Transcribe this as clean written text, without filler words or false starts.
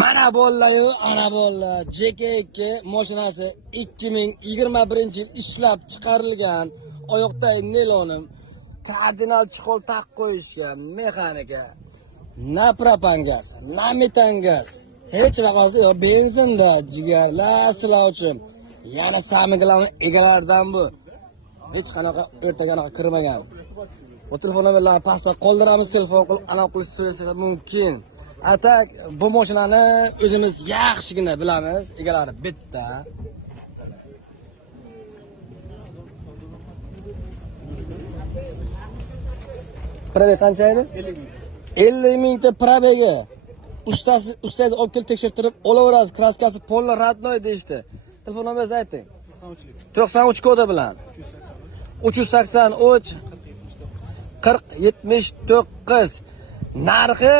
Mana bolayu, ana bola. JK2 mashinasi 2021-yil ishlab chiqarilgan. Oyoqdagi nelonim. Kardinal chiqol taq qo'yishgan mexanika. Na propan gaz, na metan gaz. Hech vaqosi yo'q, benzinda jigarlar sizlar uchun. Yana samiglan egalaridan bu. Hech qanaqa ertaga kirmagan. Bu telefonni bilan pastda qoldiramiz, telefon qilib aloqa qilishingiz mumkin. Atak bu mashinani o'zimiz yaxshigina bilamiz, egalari bitta. Probeg qancha edi? 50 mingta probegi. Ustaz olib kelib tekshirtirib olaverasiz, kraskasi polni radnoy deyishdi. Telefon nomeringizni ayting. 93 kodi bilan. 383 40 79. Narxi